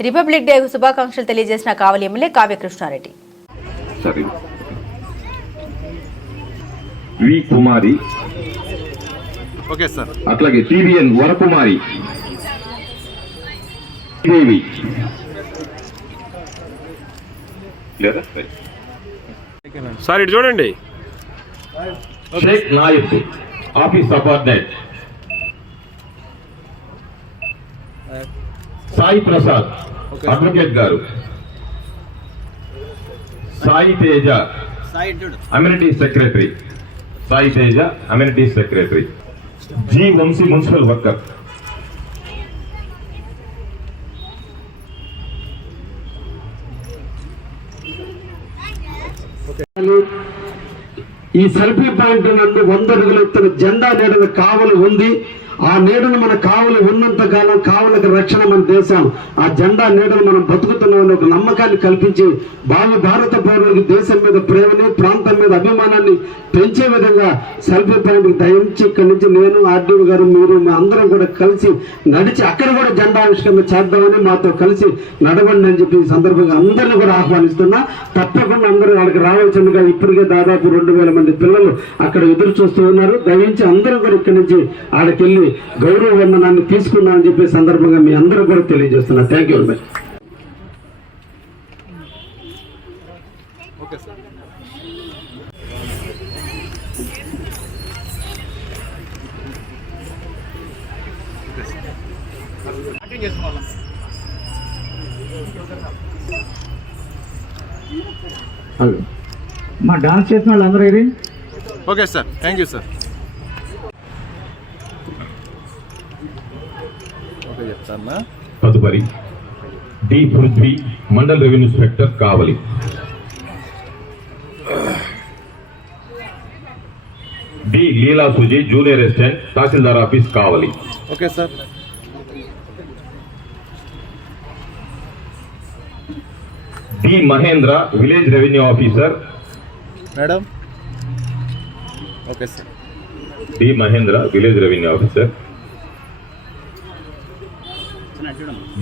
Republic day శుభాకాంక్షలు తెలియజేసిన Kavali MLA Kavya Krishnareddy. V Kumari, okay sir, అట్లాగే టీవీఎన్ వరకుమారి దేవి, సార్ ఇటు చూడండి. Sheikh Nayak office subordinate, Sai Prasad advocate గారు, Sai Teja amenity secretary, Sai Teja amenity secretary, G Vamshi municipal worker. ఈ సెల్ఫీ పాయింట్ నందు 100 అడుగుల ఎత్తున జెండా నీడను కావలి ఉంది. ఆ నీడను మన కావలి ఉన్నంత కాలం కావలికి రక్షణ మన దేశం. ఆ జెండా నీడను మనం బతుకుతున్నామని ఒక నమ్మకాన్ని కల్పించి భారత పౌరులకి దేశం మీద ప్రేమని, ప్రాంతం మీద అభిమానాన్ని పెంచే విధంగా సెల్ఫీ పాయింట్ దయించి ఇక్కడి నుంచి నేను, ఆర్డీఓ గారు, మీరు అందరం కూడా కలిసి నడిచి అక్కడ కూడా జెండా ఆవిష్కరణ చేద్దామని మాతో కలిసి నడవండి అని చెప్పి ఈ సందర్భంగా అందరినీ కూడా ఆహ్వానిస్తున్నా. తప్పకుండా అందరూ వాళ్ళకి రావాల్సిందిగా ఇప్పటికే దాదాపు 2000 మంది పిల్లలు అక్కడ ఎదురు చూస్తూ ఉన్నారు. దయించి అందరూ కూడా ఇక్కడి నుంచి ఆడకెళ్ళి గౌరవ వందనాన్ని తీసుకున్నామని చెప్పే సందర్భంగా మీ అందరూ కూడా తెలియజేస్తున్నా. Thank you very much. మా డాన్స్ చేసిన వాళ్ళందరూ ఇది. Okay sir, thank you sir. Okay చెప్తాను. తదుపరి D Prithvi, mandal revenue inspector Kavali. D Leela Suji, junior assistant tahsildar office Kavali. Okay sir. D Mahendra, village revenue officer. Madam. Okay sir. D Mahendra, village revenue officer.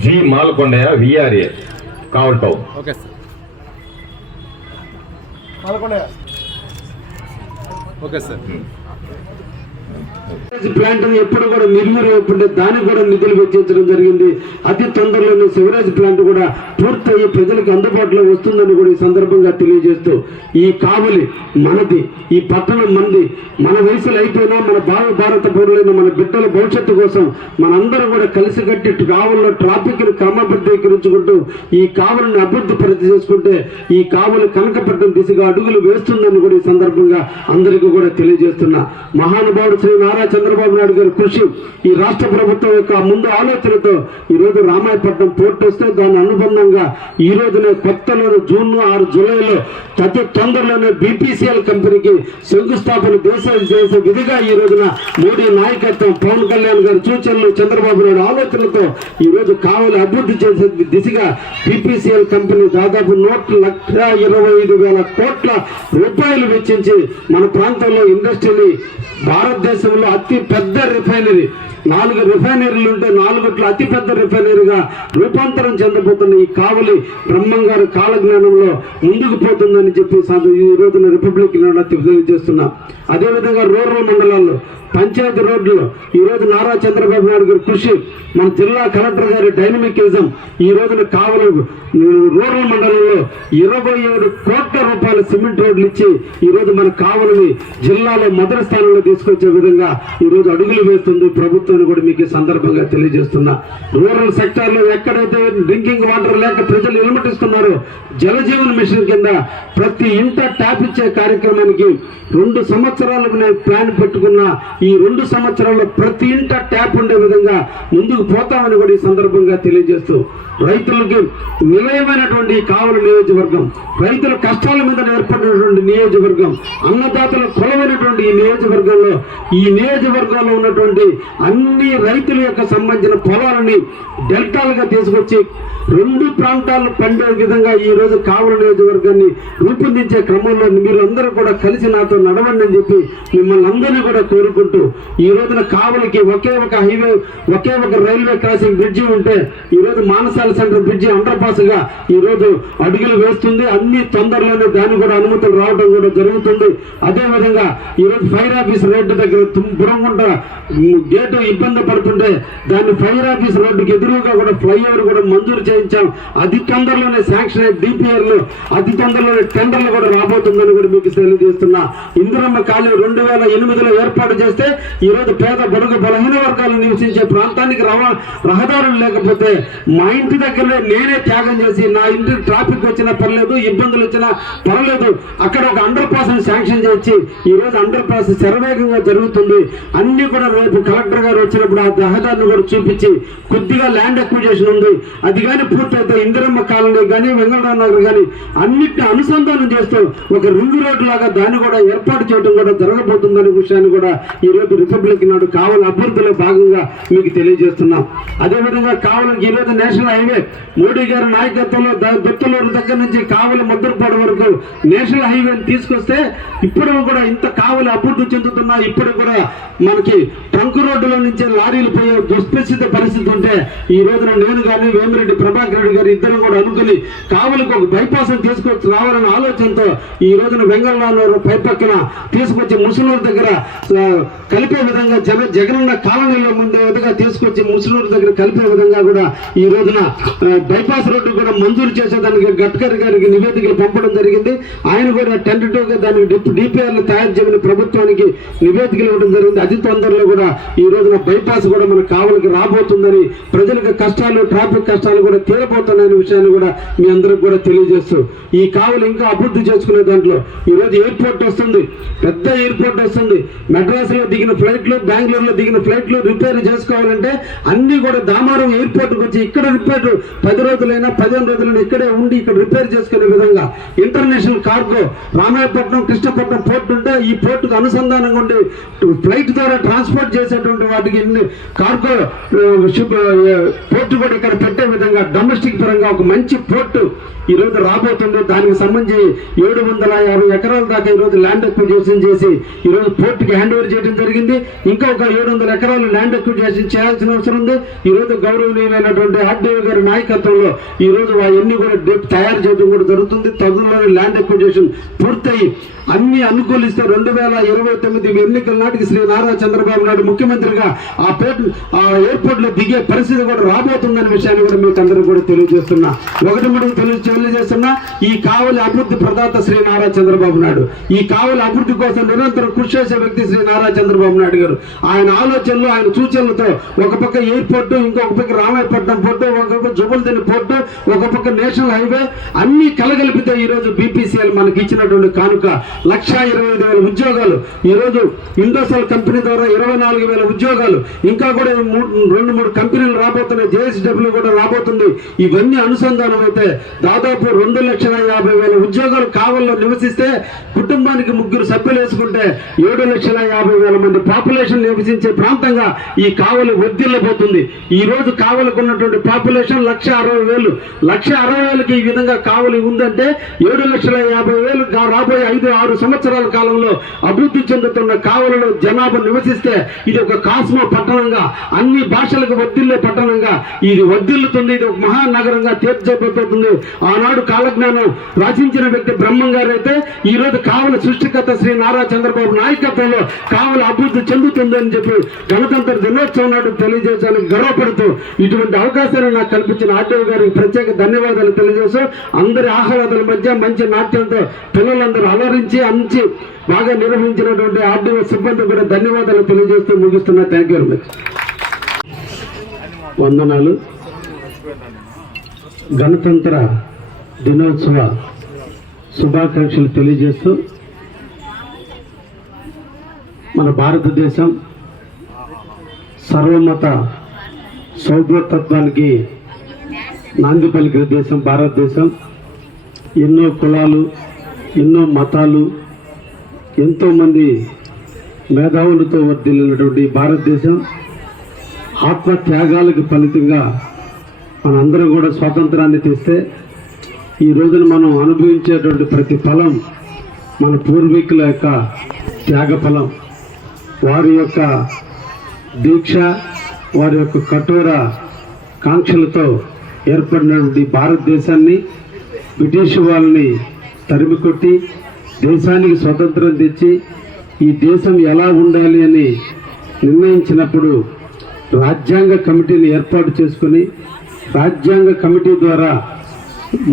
G Malakondaiah, VRA Kaval town. Okay sir. Okay sir. Plant ఎప్పుడు కూడా నిర్వీర్యమైపోతే దానికి కూడా నిధులు వెచ్చించడం జరిగింది. అతి తొందరలోనే సివరేజ్ ప్లాంట్ కూడా పూర్తయ్యి ప్రజలకు అందుబాటులో వస్తుందని కూడా ఈ సందర్భంగా తెలియజేస్తూ, ఈ కావలి మనది, ఈ పట్టణం మనది. మన వయసులు అయిపోయినా మన భారత పౌరులైన మన బిడ్డల భవిష్యత్తు కోసం మనందరం కూడా కలిసికట్టి కావలిలో ట్రాఫిక్ ను క్రమబద్ధీకరించుకుంటూ ఈ కావలిని అభివృద్ధి పరిధి చేసుకుంటే ఈ కావలి కనకపట్నం దిశగా అడుగులు వేస్తుందని కూడా ఈ సందర్భంగా అందరికీ కూడా తెలియజేస్తున్నా. మహానుభావుడు శ్రీ నారా చంద్రబాబు నాయుడు గారి కృషి, ఈ రాష్ట్ర ప్రభుత్వం యొక్క ముందు ఆలోచనతో ఈ రోజు రామాయపట్నం పోర్టు వస్తే దాని అనుబంధంగా ఈ రోజునే కొత్తలోనే జూన్ 6 జూలైలో అతి తొందరలోనే బీపీసీఎల్ కంపెనీకి శంకుస్థాపన చేసే విధిగా ఈ రోజున మోడీ నాయకత్వం, పవన్ కళ్యాణ్ గారి సూచనలు, చంద్రబాబు నాయుడు ఆలోచనలతో ఈ రోజు కావలి అభివృద్ధి చేసే దిశగా బీపీసీఎల్ కంపెనీ దాదాపు 1,25,000 కోట్ల రూపాయలు వెచ్చించి మన ప్రాంతంలో ఇండస్ట్రీని, భారతదేశంలో అతి పెద్ద రిఫైనరీ, 4 రిఫైనరీలు ఉంటే 4 అతి పెద్ద రిఫైనరీగా రూపాంతరం చెందబోతున్న ఈ కావలి బ్రహ్మంగారు కాలజ్ఞానంలో ముందుకు పోతుందని చెప్పి ఈ రోజున రిపబ్లిక్ తెలియజేస్తున్నా. అదేవిధంగా రూరల్ మండలాల్లో పంచాయతీ రోడ్లు ఈ రోజు నారా చంద్రబాబు నాయుడు గారి కృషి, మన జిల్లా కలెక్టర్ గారి డైనమికిజం ఈ రోజున కావలి రూరల్ మండలంలో 27 కోట్ల రూపాయల సిమెంట్ రోడ్లు ఇచ్చి ఈ రోజు మన కావలిని జిల్లాలో మొదటి స్థానంలో తీసుకొచ్చే విధంగా ఈ రోజు అడుగులు వేస్తుంది ప్రభుత్వాన్ని కూడా మీకు ఈ సందర్భంగా తెలియజేస్తున్నా. రూరల్ సెక్టార్ లో ఎక్కడైతే డ్రింకింగ్ వాటర్ లేక ప్రజలు ఇల్మటిస్తున్నారో జలజీవన్ మిషన్ కింద ప్రతి ఇంట ట్యాప్ ఇచ్చే కార్యక్రమానికి 2 సంవత్సరాలు నేను ప్లాన్ పెట్టుకున్నా. ఈ 2 సంవత్సరాల్లో ప్రతి ఇంట ట్యాప్ ఉండే విధంగా ముందుకు పోతామని కూడా ఈ సందర్భంగా తెలియజేస్తూ, రైతులకి నిలయమైనటువంటి కావలి నియోజకవర్గం, రైతుల కష్టాల మీద ఏర్పడినటువంటి నియోజకవర్గం, అన్నదాతల కులమైనటువంటి ఈ నియోజకవర్గంలో ఉన్నటువంటి అన్ని రైతుల యొక్క సంబంధించిన పొలాలని డెల్టాలుగా తీసుకొచ్చి రెండు ప్రాంతాలు పండే విధంగా ఈ రోజు కావలి నియోజకవర్గాన్ని రూపొందించే క్రమంలో మీరు అందరూ కూడా కలిసి నాతో నడవండి అని చెప్పి మిమ్మల్ని అందరినీ కూడా కోరుకుంటూ ఈ రోజున కావలికి ఒకే ఒక హైవే, ఒకే ఒక రైల్వే క్రాసింగ్ బ్రిడ్జి ఉంటే ఈ రోజు మానసాల సెంటర్ బ్రిడ్జి అండర్ పాస్ గా ఈ రోజు అడుగులు వేస్తుంది. అన్ని తొందరలోనే దాని కూడా అనుమతులు రావడం కూడా జరుగుతుంది. అదే విధంగా ఈ రోజు ఫైర్ ఆఫీస్ రోడ్డు దగ్గర బురంగుంట గేటు ఇబ్బంది పడుతుంటే దాన్ని ఫైర్ ఆఫీస్ రోడ్డుకి ఎదురుగా కూడా ఫ్లైఓవర్ కూడా మంజూరు చేయించాం. అతి తొందరలోనే శాంక్షన్ అయ్యే డిపిఆర్లు అతి తొందరలోనే టెండర్లు కూడా రాబోతుందని కూడా మీకు తెలియజేస్తున్నా. ఇందిరమ్మ కాలనీ 2008లో ఏర్పాటు చేస్తే ఈ రోజు పేద బడుగు బలహీన వర్గాలు నివసించే ప్రాంతానికి రహదారులు లేకపోతే మా ఇంటి దగ్గరనే నేనే త్యాగం చేసి నా ఇంటి ట్రాఫిక్ వచ్చినా పర్లేదు, ఇబ్బందులు వచ్చినా పర్లేదు, అక్కడ ఒక అండర్ పాస్ శాంక్షన్ చేసి ఈ రోజు అండర్ పాస్ శరవేగంగా జరుగుతుంది. అన్ని కూడా రేపు కలెక్టర్ గారు వచ్చినప్పుడు ఆ రహదారిని కూడా చూపించి కొద్దిగా ల్యాండ్ అక్విజిషన్ ఉంది, అది కానీ పూర్తయితే ఇందిరమ్మ కాలనీ కానీ వెంకటరావు నగర్ కానీ అన్నిటిని అనుసంధానం చేస్తూ ఒక రింగ్ రోడ్డు లాగా దాన్ని కూడా ఏర్పాటు చేయడం కూడా జరగబోతుందనే విషయాన్ని కూడా ఈ రోజు రిపబ్లిక్ నాడు కావలి అభివృద్ధిలో భాగంగా మీకు తెలియజేస్తున్నాం. అదేవిధంగా కావలికి ఈ రోజు నేషనల్ హైవే మోడీ గారి నాయకత్వంలో దొత్తలూరు దగ్గర నుంచి కావలి ముద్రపాడు వరకు నేషనల్ హైవేని తీసుకొస్తే ఇప్పుడు కూడా ఇంత కావలి అభివృద్ధి చెందుతున్నా ఇప్పుడు కూడా మనకి ట్రంక్ రోడ్డులో నుంచి లారీలు పోయే దుస్థిత పరిస్థితి ఉంటే ఈ రోజున నేను కానీ వేమిరెడ్డి ప్రభాకర్ రెడ్డి గారు ఇద్దరు కూడా అనుకుని కావలికి ఒక బైపాస్ తీసుకొచ్చి రావాలనే ఆలోచనతో ఈ రోజున వెంగళరావు పైపక్కన తీసుకొచ్చి ముసునూరు దగ్గర కలిపే విధంగా జగనన్న కాలనీలో ముందే విధంగా తీసుకొచ్చి ముసునూరు దగ్గర కలిపే విధంగా కూడా ఈ రోజున బైపాస్ రోడ్డు కూడా మంజూరు చేసేదానికి గడ్కరీ గారికి నివేదికలు పంపడం జరిగింది. ఆయన కూడా టెంటేటివ్గా దానికి డిపిఆర్లు తయారు చేయమని ప్రభుత్వానికి నివేదికలు ఇవ్వడం జరిగింది. అతి తొందరలో కూడా ఈ రోజున బైపాస్ కూడా మన కావలికి రాబోతుందని, ప్రజలకు కష్టాలు ట్రాఫిక్ కష్టాలు కూడా తీరబోతున్నాయనే విషయాన్ని కూడా మీ అందరికి కూడా తెలియజేస్తూ ఈ కావలి ఇంకా అభివృద్ధి చేసుకునే దాంట్లో ఈ రోజు ఎయిర్పోర్ట్ వస్తుంది, పెద్ద ఎయిర్పోర్ట్ వస్తుంది. మెడ్రాస్ లో దిగిన ఫ్లైట్లు, బెంగళూరులో దిగిన ఫ్లైట్లు రిపేర్ చేసుకోవాలంటే అన్ని కూడా దామారం ఎయిర్పోర్ట్కి వచ్చి ఇక్కడ రిపేర్ 10 రోజులైనా 15 రోజులైనా ఇక్కడే ఉండి ఇక్కడ రిపేర్ చేసుకునే విధంగా international cargo Ramayapatnam Krishnapatnam port ఉంటే ఈ పోర్టుకు అనుసంధానంగా ఉండి ఫ్లైట్ ద్వారా ట్రాన్స్పోర్ట్ చేసేటువంటి వాటికి కార్గో పోర్టు కూడా ఇక్కడ పెట్టే విధంగా డొమెస్టిక్ పరంగా ఒక మంచి పోర్టు ఈ రోజు రాబోతుంది. దానికి సంబంధించి 750 ఎకరాల దాకా ఈ రోజు ల్యాండ్ అక్విజిషన్ చేసి ఈ రోజు పోర్టుకి హ్యాండ్ ఓవర్ చేయడం జరిగింది. ఇంకా ఒక 700 ఎకరాలు ల్యాండ్ అక్విజిషన్ చేయాల్సిన అవసరం ఉంది. ఈ రోజు గౌరవనీయులైనటువంటి ఆర్డీఓ గారి నాయకత్వంలో ఈ రోజు అవన్నీ కూడా తయారు చేయడం కూడా జరుగుతుంది. తగులోని ల్యాండ్ అక్విజిషన్ పూర్తయి అన్ని అనుకూలిస్తే 2029 ఎన్నికల నాటికి శ్రీ నారా చంద్రబాబు నాయుడు ముఖ్యమంత్రిగా ఆ ఎయిర్పోర్ట్ లో దిగే పరిస్థితి కూడా రాబోతుందనే విషయాన్ని కూడా మీకు అందరూ కూడా తెలియజేస్తున్నా. తెలియజేస్తున్నా ఈ కావలి అభివృద్ధి ప్రదాత శ్రీ నారా చంద్రబాబు నాయుడు. ఈ కావలి అభివృద్ధి కోసం నిరంతరం కృషి చేసే వ్యక్తి శ్రీ నారా చంద్రబాబు నాయుడు గారు. ఆయన ఆలోచనలు ఆయన సూచనలతో ఒక పక్క ఎయిర్పోర్టు, ఇంకొక పక్క రామాయపట్నం పోర్టు, ఒక పక్క జుబుల్దిని పోర్టు, ఒక పక్క నేషనల్ హైవే అన్ని కలగలిపితే ఈ రోజు బీపీసీఎల్ మనకి ఇచ్చినటువంటి కానుక 1,25,000 ఉద్యోగాలు. ఈ రోజు ఇండోసెల్ కంపెనీ ద్వారా 24,000 ఉద్యోగాలు, ఇంకా కూడా 2-3 కంపెనీలు రాబోతున్నాయి, జేఎస్డబ్ల్యూ కూడా రాబోతుంది. ఇవన్నీ అనుసంధానం అయితే దాదాపు 2,50,000 ఉద్యోగాలు కావల్లో నివసిస్తే కుటుంబానికి 3 సభ్యులు వేసుకుంటే 7,50,000 మంది పాపులేషన్ నివసించే ప్రాంతంగా ఈ కావలి వర్ధిల్లబోతుంది. ఈ రోజు కావలకు ఉన్నటువంటి పాపులేషన్ 1,60,000. 1,60,000కి ఈ విధంగా కావలి ఉందంటే 7,50,000 రాబోయే 5-6 సంవత్సరాల కాలంలో అభివృద్ధి చెందుతున్న కావలిలో జనాభా నివసిస్తే ఇది ఒక కాస్మో పట్టణంగా, అన్ని భాషలకు వర్ధిల్లే పట్టణంగా ఇది వర్ధిల్లుతుంది. ఇది ఒక మహానగరంగా తీర్చిదిద్దుతుంది. ఆనాడు కాలజ్ఞానం రచించిన వ్యక్తి బ్రహ్మం గారు అయితే ఈ రోజు కావలి సృష్టికర్త శ్రీ నారా చంద్రబాబు నాయకత్వంలో కావలి అభివృద్ధి చెందుతుందని చెప్పి గణతంత్ర దినోత్సవం నాడు తెలియజేయడానికి గర్వపడుతూ ఇటువంటి అవకాశాన్ని నాకు కల్పించిన ఆర్టీఓ గారికి ప్రత్యేక ధన్యవాదాలు తెలియజేస్తూ అందరి ఆహ్లాదాల మధ్య మంచి నాట్యంతో పిల్లలందరూ అలరించి అంచి బాగా నిర్వహించినటువంటి ఆర్టీఓ సిబ్బంది కూడా ధన్యవాదాలు తెలియజేస్తూ ముగిస్తున్నా. Thank you very much. వందనాలు. గణతంత్ర దినోత్సవ శుభాకాంక్షలు తెలియజేస్తూ మన భారతదేశం సర్వమత సౌభ్రతత్వానికి నాంది పలికిన దేశం భారతదేశం. ఎన్నో కులాలు, ఎన్నో మతాలు, ఎంతోమంది మేధావులతో వర్ధిల్లినటువంటి భారతదేశం ఆత్మ త్యాగాలకు ఫలితంగా మనందరం కూడా స్వాతంత్రాన్ని తీస్తే ఈ రోజున మనం అనుభవించేటువంటి ప్రతి ఫలం మన పూర్వీకుల యొక్క త్యాగ ఫలం, వారి యొక్క దీక్ష, వారి యొక్క కఠోర కాంక్షలతో ఏర్పడినటువంటి భారతదేశాన్ని బ్రిటిష్ వాళ్ళని తరిమికొట్టి దేశానికి స్వతంత్రం తెచ్చి ఈ దేశం ఎలా ఉండాలి అని నిర్ణయించినప్పుడు రాజ్యాంగ కమిటీని ఏర్పాటు చేసుకుని రాజ్యాంగ కమిటీ ద్వారా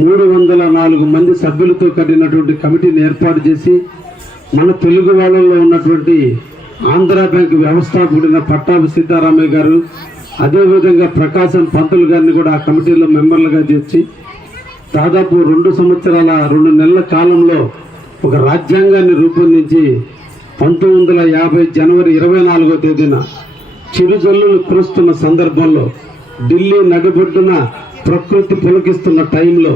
304 మంది సభ్యులతో కట్టినటువంటి కమిటీని ఏర్పాటు చేసి మన తెలుగు వాళ్ళలో ఉన్నటువంటి ఆంధ్ర బ్యాంక్ వ్యవస్థాపకుడైన పట్టాభి సీతారామయ్య గారు, అదేవిధంగా ప్రకాశం పంతులు గారిని కూడా ఆ కమిటీలో మెంబర్లుగా చేర్చి దాదాపు 2 సంవత్సరాల 2 నెలల కాలంలో ఒక రాజ్యాంగాన్ని రూపొందించి 1950 జనవరి 24వ తేదీన చిరుజల్లులు కురుస్తున్న సందర్భంలో ఢిల్లీ నడిబొడ్డున ప్రకృతి పులకిస్తున్న టైంలో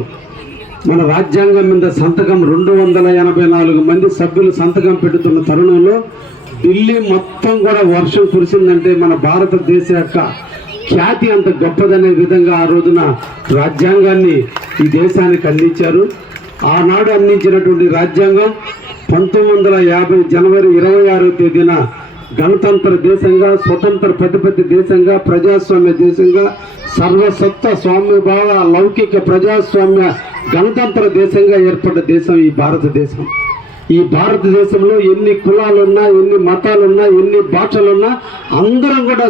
మన రాజ్యాంగం మీద సంతకం 284 మంది సభ్యులు సంతకం పెడుతున్న తరుణంలో ఢిల్లీ మొత్తం కూడా వర్షం కురిసిందంటే మన భారతదేశ యొక్క ఖ్యాతి అంత గొప్పదనే విధంగా ఆ రోజున రాజ్యాంగాన్ని ఈ దేశానికి అందించారు. ఆనాడు అందించినటువంటి రాజ్యాంగం 1950 జనవరి 26వ తేదీన గణతంత్ర దేశంగా, స్వతంత్ర ప్రతిపత్తి దేశంగా, ప్రజాస్వామ్య దేశంగా, సర్వసత్త స్వామ్యభావ లౌకిక ప్రజాస్వామ్య గణతంత్ర దేశంగా ఏర్పడ్డ దేశం ఈ భారతదేశం. ఈ భారతదేశంలో ఎన్ని కులాలున్నా, ఎన్ని మతాలున్నా, ఎన్ని భాషలున్నా అందరం కూడా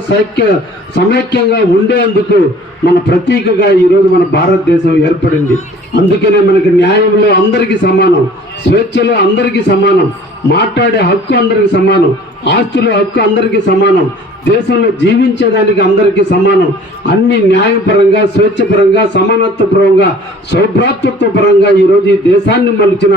సమైక్యంగా ఉండేందుకు మన ప్రతీకగా ఈరోజు మన భారతదేశం ఏర్పడింది. అందుకనే మనకి న్యాయంలో అందరికీ సమానం, స్వేచ్ఛలో అందరికీ సమానం, మాట్లాడే హక్కు అందరికీ సమానం, ఆస్తుల హక్కు అందరికీ సమానం, దేశంలో జీవించేదానికి అందరికీ సమానం. అన్ని న్యాయపరంగా, స్వేచ్ఛపరంగా, సమానత్వపరంగా, సౌభ్రాతృత్వ పరంగా ఈరోజు ఈ దేశాన్ని మలిచిన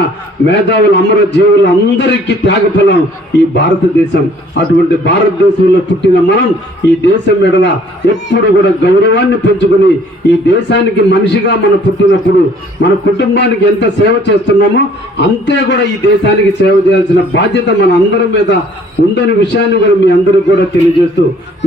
మేధావులు, అమర జీవులు అందరికీ త్యాగఫలం ఈ భారతదేశం. అటువంటి భారతదేశంలో పుట్టిన మనం ఈ దేశం ఎడల ఎప్పుడు కూడా గౌరవాన్ని పెంచుకుని ఈ దేశానికి మనిషిగా మనం పుట్టినప్పుడు మన కుటుంబానికి ఎంత సేవ చేస్తున్నామో అంతే కూడా ఈ దేశానికి సేవ చేయాల్సిన బాధ్యత మన అందరి మీద ఉందని విషయాన్ని కూడా మీ అందరికీ కూడా తెలియజేస్తూ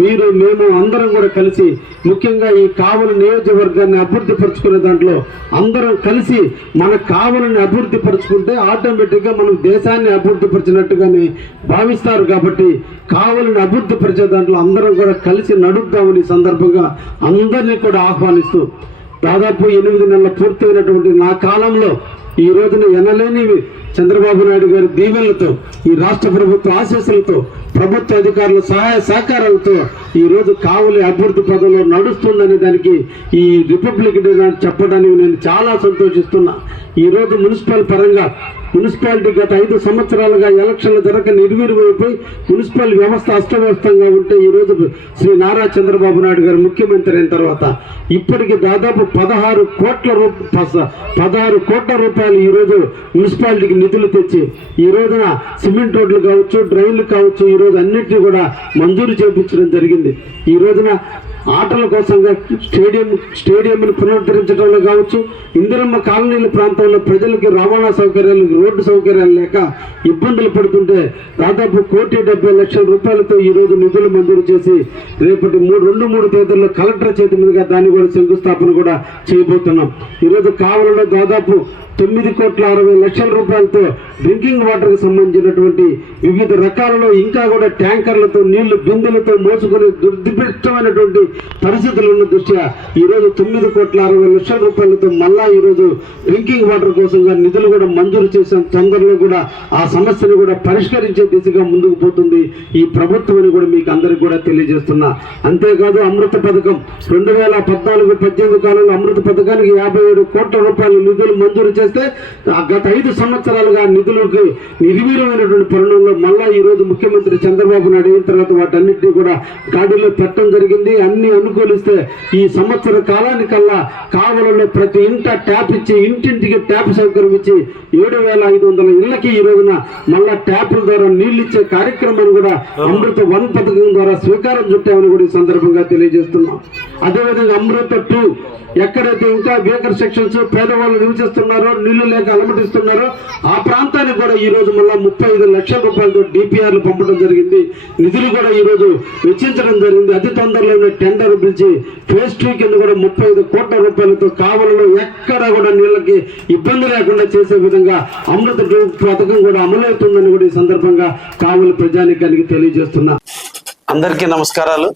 మీరు, మేము అందరం కూడా కలిసి ముఖ్యంగా ఈ కావలి నియోజకవర్గాన్ని అభివృద్ధి పరుచుకునే దాంట్లో అందరం కలిసి మన కావలిని అభివృద్ధి పరుచుకుంటే ఆటోమేటిక్గా మనం దేశాన్ని అభివృద్ధి పరిచినట్టుగానే భావిస్తారు. కాబట్టి కావలిని అభివృద్ధి పరిచే దాంట్లో అందరం కూడా కలిసి నడుద్దామని సందర్భంగా అందరినీ కూడా ఆహ్వానిస్తూ దాదాపు 8 నెలలు పూర్తయినటువంటి నా కాలంలో ఈ రోజున ఎనలేని చంద్రబాబు నాయుడు గారి దీవెనలతో, ఈ రాష్ట్ర ప్రభుత్వ ఆశీస్సులతో, ప్రభుత్వ అధికారుల సహాయ సహకారాలతో ఈ రోజు కావలి అభివృద్ధి పదంలో నడుస్తుందనే దానికి ఈ రిపబ్లిక్ డే చెప్పడానికి నేను చాలా సంతోషిస్తున్నా. ఈ రోజు మున్సిపల్ పరంగా మున్సిపాలిటీ గత 5 సంవత్సరాలుగా ఎలక్షన్లు జరగక నిర్వీర్యమైపోయి మున్సిపల్ వ్యవస్థ అస్తవ్యస్తంగా ఉంటే ఈ రోజు శ్రీ నారా చంద్రబాబు నాయుడు గారు ముఖ్యమంత్రి అయిన తర్వాత ఇప్పటికి దాదాపు 16 కోట్ల రూపాయలు ఈ రోజు మున్సిపాలిటీకి నిధులు తెచ్చి ఈ రోజున సిమెంట్ రోడ్లు కావచ్చు, డ్రైన్లు కావచ్చు, ఈ రోజు అన్నింటినీ కూడా మంజూరు చేయించడం జరిగింది. ఈ రోజున ఆటల కోసంగా స్టేడియంను పునరుద్ధరించడంలో కావచ్చు, ఇందిరమ్మ కాలనీల ప్రాంతంలో ప్రజలకి రవాణా సౌకర్యాలు, రోడ్డు సౌకర్యాలు లేక ఇబ్బందులు పడుతుంటే దాదాపు 1,70,00,000 రూపాయలతో ఈ రోజు నిధులు మంజూరు చేసి రేపటి 2-3 తేదీల్లో కలెక్టర్ చేతి మీదుగా దాన్ని కూడా శంకుస్థాపన కూడా చేయబోతున్నాం. ఈరోజు కావలిలో దాదాపు 9,60,00,000 రూపాయలతో డ్రింకింగ్ వాటర్ కు సంబంధించినటువంటి వివిధ రకాలలో ఇంకా కూడా ట్యాంకర్లతో నీళ్లు బిందెలతో మోసుకునే దుర్దిష్టమైనటువంటి పరిస్థితులు ఉన్న దృష్ట్యా ఈరోజు 9,60,00,000 రూపాయలతో మళ్ళా ఈరోజు డ్రింకింగ్ వాటర్ కోసంగా నిధులు కూడా మంజూరు చేసిన తొందరలో కూడా ఆ సమస్యను కూడా పరిష్కరించే దిశగా ముందుకు పోతుంది ఈ ప్రభుత్వం అని కూడా మీకు అందరికీ కూడా తెలియజేస్తున్నా. అంతేకాదు అమృత పథకం 2014-18 కాలంలో అమృత పథకానికి 57 కోట్ల రూపాయల నిధులు మంజూరు చేస్తే గత 5 సంవత్సరాలుగా నిధులకు నిర్వీర్యమైనటువంటి తరుణంలో మళ్ళా ఈ రోజు ముఖ్యమంత్రి చంద్రబాబు నాయుడు అయిన తర్వాత వాటన్నిటినీ కూడా గాడిలో పెట్టడం జరిగింది. అన్ని అనుకూలిస్తే ఈ సంవత్సర కాలానికల్లా కావలలో ప్రతి ఇంట ట్యాప్ ఇచ్చి, ఇంటింటికి ట్యాప్ సౌకర్యం ఇచ్చి 7,500 ఇళ్లకి ఈ రోజున మళ్ళా ట్యాపుల ద్వారా నీళ్లు ఇచ్చే కార్యక్రమాన్ని కూడా అమృత 1 పథకం ద్వారా స్వీకారం చుట్టామని కూడా ఈ సందర్భంగా తెలియజేస్తున్నాం. అదేవిధంగా అమృత 2 ఎక్కడైతే ఇంకా వేకర్ సెక్షన్స్ పేదవాళ్ళు నివసిస్తున్నారో, కూడా నీళ్లు లేక అలమటిస్తున్నారు. ఆ ప్రాంతానికి కూడా ఈ రోజు మళ్ళా 35 లక్షల రూపాయలతో డిపిఆర్లు పంపడం జరిగింది. నిధులు కూడా ఈ రోజు వెచ్చించడం జరిగింది. అతి తొందరలోనే టెండర్ పిలిచి ఫేజ్ 2 కింద కూడా 35 కోట్ల రూపాయలతో కావలలో ఎక్కడా కూడా నీళ్ళకి ఇబ్బంది లేకుండా చేసే విధంగా అమృత పథకం కూడా అమలవుతుందని కూడా ఈ సందర్భంగా కావలి ప్రజానీకానికి తెలియజేస్తున్నా. అందరికీ నమస్కారాలు.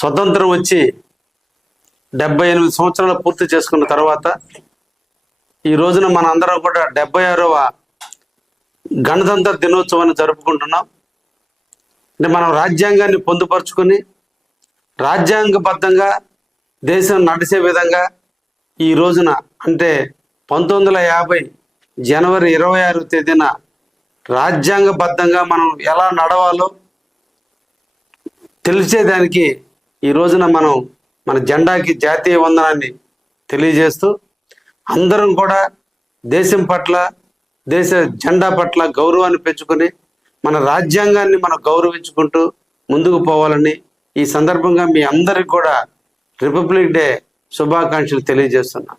స్వతంత్రం వచ్చి 78 సంవత్సరాలు పూర్తి చేసుకున్న తర్వాత ఈ రోజున మన అందరం కూడా 76వ గణతంత్ర దినోత్సవాన్ని జరుపుకుంటున్నాం. అంటే మనం రాజ్యాంగాన్ని పొందుపరుచుకొని రాజ్యాంగబద్ధంగా దేశం నడిచే విధంగా ఈ రోజున అంటే 1950 జనవరి 26వ తేదీన రాజ్యాంగబద్ధంగా మనం ఎలా నడవాలో తెలిసేదానికి ఈ రోజున మనం మన జెండాకి జాతీయ వందనాన్ని తెలియజేస్తూ అందరం కూడా దేశం పట్ల దేశ జెండా పట్ల గౌరవాన్ని పెంచుకొని మన రాజ్యాంగాన్ని మనం గౌరవించుకుంటూ ముందుకు పోవాలని ఈ సందర్భంగా మీ అందరికి కూడా రిపబ్లిక్ డే శుభాకాంక్షలు తెలియజేస్తున్నాం.